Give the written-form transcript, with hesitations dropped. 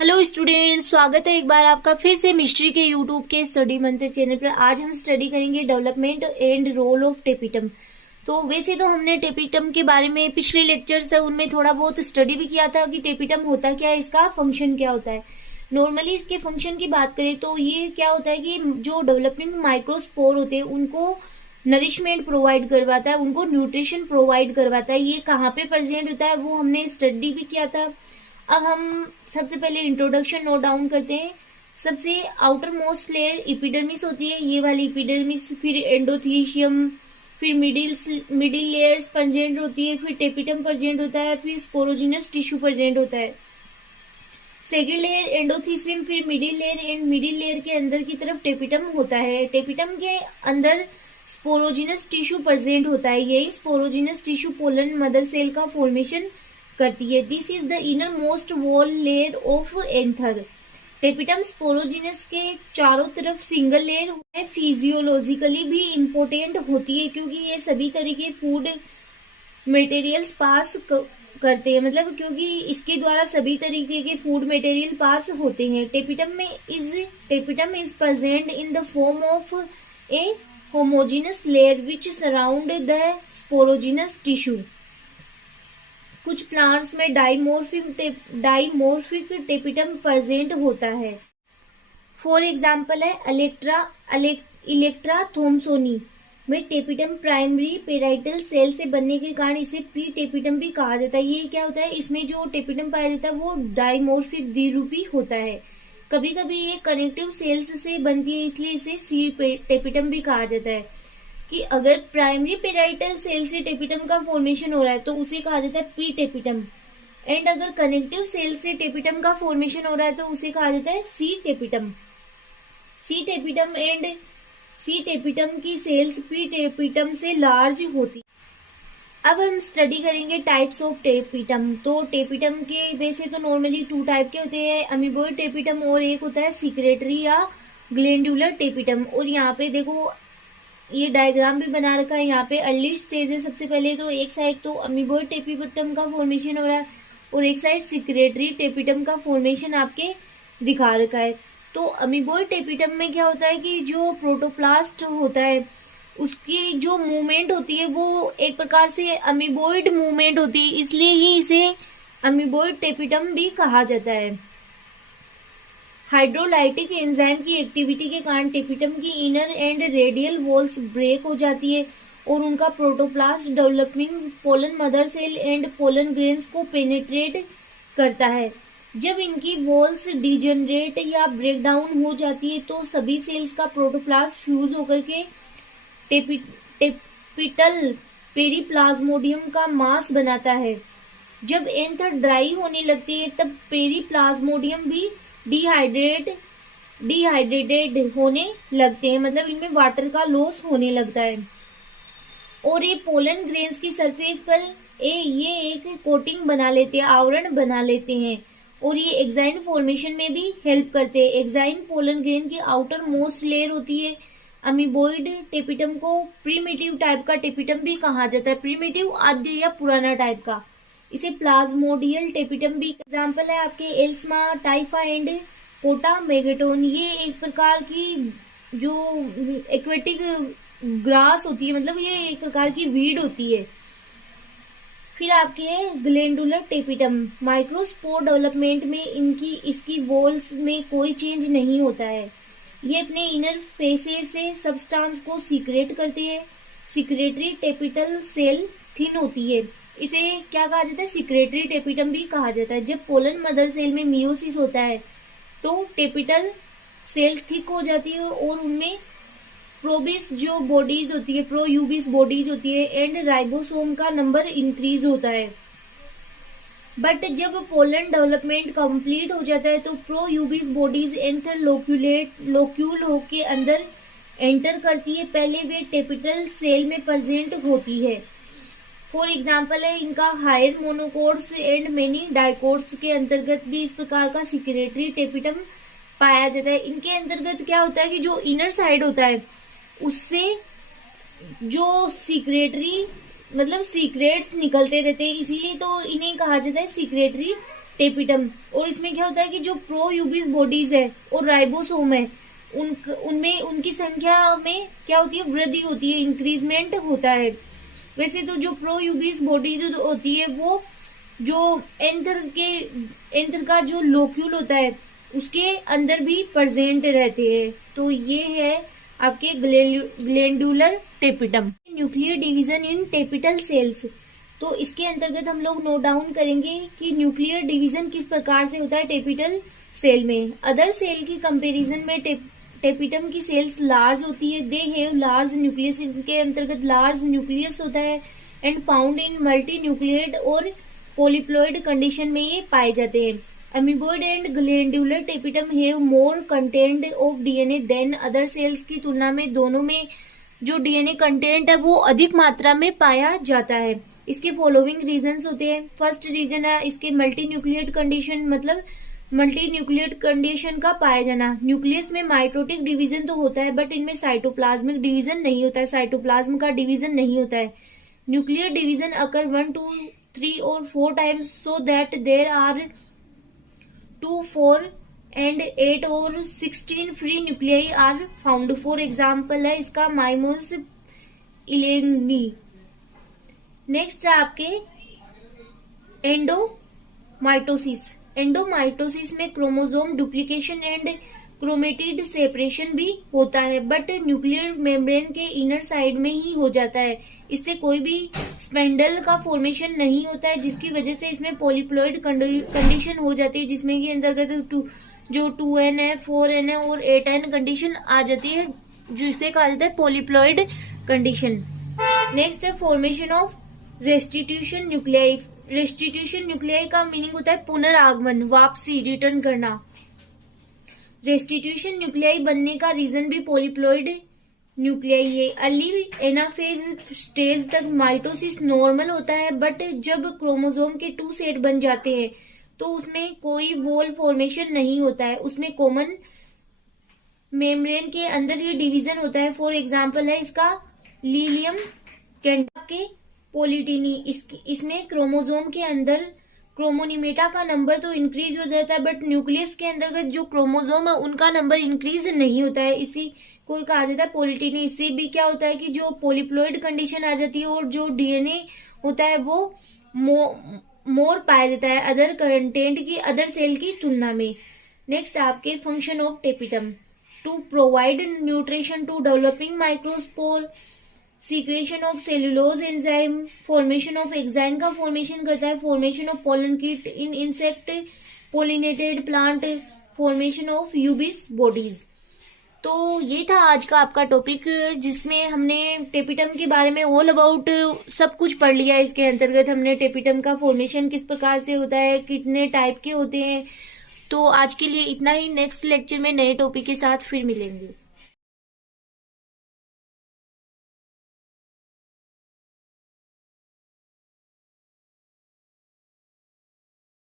Hello students, स्वागत है एक बार आपका फिर से मिस्ट्री के यूट्यूब के स्टडी मंत्र चैनल पर। आज हम स्टडी करेंगे development and role of tapetum. तो वैसे तो हमने टेपिटम के बारे में पिछले लेक्चर्स है उनमें थोड़ा बहुत स्टडी भी किया था कि टेपिटम होता क्या है, इसका फंक्शन क्या होता है। नॉर्मली इसके फंक्शन की बात करें तो ये क्या होता है कि जो डेवलपिंग माइक्रोस्पोर होते हैं उनको नरिशमेंट प्रोवाइड करवाता है, उनको न्यूट्रिशन प्रोवाइड करवाता है। ये कहाँ पे प्रेजेंट होता है वो हमने स्टडी भी किया था। अब हम सबसे पहले इंट्रोडक्शन नोट डाउन करते हैं। सबसे आउटर मोस्ट लेयर इपिडर्मिस होती है, ये वाली इपिडर्मिस, फिर एंडोथीशियम, फिर मिडिल लेयर्स प्रेजेंट होती है, फिर टेपिटम प्रेजेंट होता है, फिर स्पोरोजिनस टिश्यू प्रेजेंट होता है। सेकेंड लेयर एंडोथीसियम, फिर middle layer and middle layer के अंदर की तरफ टेपिटम होता है। टेपिटम के अंदर स्पोरोजिनस टिश्यू प्रेजेंट होता है। यही sporogenous tissue pollen mother cell का फॉर्मेशन करती है। This is the inner most wall layer of anther. Tapetum sporogenous के चारों तरफ सिंगल लेयर है। फिजियोलॉजिकली भी इम्पोर्टेंट होती है क्योंकि ये सभी तरह के फूड मटेरियल्स पास करते हैं, मतलब क्योंकि इसके द्वारा सभी तरीके के फूड मटेरियल पास होते हैं। Tapetum is present in the form of A homogeneous layer which surround the sporogenous tissue. कुछ प्लांट्स में डाइमोर्फिक टेपिटम प्रेजेंट होता है। फॉर एग्जाम्पल है इलेक्ट्रा थॉम्सोनी में टेपिटम प्राइमरी पेराइटल सेल से बनने के कारण इसे प्री टेपिटम भी कहा जाता है। ये क्या होता है, इसमें जो टेपिटम पाया जाता है वो डाइमोर्फिक द्विरूपी होता है। कभी कभी ये कनेक्टिव सेल्स से बनती है, इसलिए इसे सी टेपिटम भी कहा जाता है। कि अगर प्राइमरी पेराइटल सेल से टेपिटम का फॉर्मेशन हो रहा है तो उसे कहा जाता है पी टेपिटम, एंड अगर कनेक्टिव सेल से टेपिटम का फॉर्मेशन हो रहा है तो उसे कहा जाता है सी टेपिटम। सी टेपिटम की सेल्स पी टेपिटम से लार्ज होती। अब हम स्टडी करेंगे टाइप्स ऑफ टेपिटम। तो टेपिटम के वैसे तो नॉर्मली 2 टाइप के होते हैं, अमीबॉइड टेपिटम और एक होता है सिक्रेटरी या ग्लैंडुलर टेपिटम। और यहाँ पे देखो ये डायग्राम भी बना रखा है। यहाँ पे अर्ली स्टेज है। सबसे पहले तो एक साइड तो अमीबॉइड टेपिटम का फॉर्मेशन हो रहा है और एक साइड सिक्रेटरी टेपिटम का फॉर्मेशन आपके दिखा रखा है। तो अमीबॉइड टेपिटम में क्या होता है कि जो प्रोटोप्लास्ट होता है उसकी जो मूवमेंट होती है वो एक प्रकार से अमीबॉइड मूवमेंट होती है, इसलिए ही इसे अमीबॉइड टेपिटम भी कहा जाता है। हाइड्रोलाइटिक एंजाइम की एक्टिविटी के कारण टेपिटम की inner and radial walls break हो जाती है और उनका protoplast developing pollen mother cell and pollen grains को पेनिट्रेट करता है। जब इनकी वॉल्स डिजनरेट या ब्रेक डाउन हो जाती है तो सभी सेल्स का प्रोटोप्लास्ट फ्यूज होकर के टेपिटल पेरीप्लाज्मोडियम का मास बनाता है। जब एंथर ड्राई होने लगती है तब पेरीप्लाज्मोडियम भी डिहाइड्रेटेड होने लगते हैं, मतलब इनमें वाटर का लॉस होने लगता है। और ये पोलन ग्रेन्स की सरफेस पर ये एक कोटिंग बना लेते हैं, आवरण बना लेते हैं और ये एक्साइन फॉर्मेशन में भी हेल्प करते हैं। एक्साइन पोलन ग्रेन की आउटर मोस्ट लेयर होती है। अमीबॉइड टेपिटम को प्रीमिटिव टाइप का टेपिटम भी कहा जाता है, प्रीमिटिव आद्य या पुराना टाइप का। इसे प्लाज्मोडियल टेपिटम भी। एग्जाम्पल है आपके एल्समा टाइफा एंड पोटा मेगाटोन। ये एक प्रकार की जो एक्वेटिक ग्रास होती है, मतलब ये एक प्रकार की वीड होती है। फिर आपके है ग्लैंडुलर टेपिटम। माइक्रोस्पोर डेवलपमेंट में इसकी वॉल्स में कोई चेंज नहीं होता है। ये अपने इनर फेसेस से सब्सटेंस को सीक्रेट करते हैं। सिक्रेटरी टेपिटल सेल थिन होती है, इसे क्या कहा जाता है, सिक्रेटरी टेपिटम भी कहा जाता है। जब पोलन मदर सेल में मियोसिस होता है तो टेपिटल सेल थिक हो जाती है और उनमें प्रोबिस जो बॉडीज होती है, प्रोयूबिस बॉडीज होती है एंड राइबोसोम का नंबर इंक्रीज होता है। बट जब पोलन डेवलपमेंट कंप्लीट हो जाता है तो प्रोयूबिस बॉडीज एंथर लोक्यूल होके अंदर एंटर करती है। पहले वे टेपिटल सेल में प्रेजेंट होती है। फॉर एग्जाम्पल है इनका higher monocots and many dicots के अंतर्गत भी इस प्रकार का सिक्रेटरी टेपिटम पाया जाता है। इनके अंतर्गत क्या होता है कि जो इनर साइड होता है उससे जो सीक्रेटरी मतलब सीक्रेट्स निकलते रहते हैं, इसीलिए तो इन्हें कहा जाता है सीक्रेटरी टेपिटम। और इसमें क्या होता है कि जो प्रो यूबिस बॉडीज है और राइबोसोम है उनमें उनकी संख्या में क्या होती है, वृद्धि होती है, इंक्रीजमेंट होता है। वैसे तो जो प्रो यूबिस बॉडीज होती है वो जो एंथर का जो लोक्यूल होता है उसके अंदर भी प्रेजेंट रहते हैं। तो ये है आपके glandular tapetum. Nuclear division in tapetal cells, तो इसके अंतर्गत हम लोग नोट डाउन करेंगे कि न्यूक्लियर डिवीजन किस प्रकार से होता है टेपिटल सेल में। अदर सेल की कंपैरिजन में टेपिटम की सेल्स लार्ज होती है। दे हैव लार्ज न्यूक्लियस, इसके अंतर्गत लार्ज न्यूक्लियस होता है and found in multinucleate और पॉलीप्लॉइड कंडीशन में ये पाए जाते हैं। Amoeboid and glandular tapetum have more content of DNA than other cells की तुलना में दोनों में जो डीएनए कंटेंट है वो अधिक मात्रा में पाया जाता है। इसके फॉलोइंग रीजंस होते हैं। फर्स्ट रीजन है इसके मल्टी न्यूक्लियड कंडीशन, मतलब मल्टी न्यूक्लियड कंडीशन का पाया जाना। न्यूक्लियस में माइटोटिक डिवीजन तो होता है बट इनमें साइटोप्लाज्मिक डिवीजन नहीं होता है, साइटोप्लाज्म का डिवीजन नहीं होता है। न्यूक्लियर डिवीजन अकर 1, 2, 3 और 4 times so that there are 2, 4 and 8 और 16 free nuclei are found. For example है इसका माइमोस इलेंगी। नेक्स्ट है आपके एंडोमाइटोसिस। एंडोमाइटोसिस में chromosome duplication and chromatid separation भी होता है बट न्यूक्लियर मेम्ब्रेन के इनर साइड में ही हो जाता है। इससे कोई भी स्पेंडल का फॉर्मेशन नहीं होता है जिसकी वजह से इसमें पॉलीप्लॉइड कंडीशन हो जाती है जिसमें कि अंतर्गत जो 2n है, 4n है और 8n कंडीशन आ जाती है जिसे कहा जाता है पॉलीप्लॉइड कंडीशन। नेक्स्ट है formation of restitution nuclei. Restitution nuclei का मीनिंग होता है पुनरागमन, वापसी, रिटर्न करना। रेस्टिट्यूशन न्यूक्लियाई बनने का रीजन भी पॉलीप्लॉइड न्यूक्लियाई है। अर्ली एनाफेज स्टेज तक माइटोसिस नॉर्मल होता है बट जब क्रोमोसोम के 2 सेट बन जाते हैं तो उसमें कोई वॉल फॉर्मेशन नहीं होता है, उसमें कॉमन मेम्ब्रेन के अंदर ही डिवीजन होता है। फॉर एग्जाम्पल है इसका लीलियम कैंडा के पोलिटिनी। इसमें क्रोमोसोम के अंदर क्रोमोनिमेटा का नंबर तो इंक्रीज हो जाता है बट न्यूक्लियस के अंतर्गत जो क्रोमोसोम है उनका नंबर इंक्रीज नहीं होता है, इसी को कहा जाता है पोलिटिनी। इससे भी क्या होता है कि जो पॉलीप्लॉइड कंडीशन आ जाती है और जो डीएनए होता है वो मोर पाया जाता है अदर कंटेंट की, अदर सेल की तुलना में। नेक्स्ट आपके function of tapetum, to provide nutrition to developing microspore, secretion of cellulose enzyme, formation of exine का फॉर्मेशन करता है, formation of pollen kit in insect pollinated plant, formation of Ubisch bodies. तो ये था आज का आपका टॉपिक जिसमें हमने टेपिटम के बारे में ऑल अबाउट सब कुछ पढ़ लिया। इसके अंतर्गत हमने टेपिटम का फॉर्मेशन किस प्रकार से होता है, कितने टाइप के होते हैं। तो आज के लिए इतना ही। नेक्स्ट लेक्चर में नए टॉपिक के साथ फिर मिलेंगे।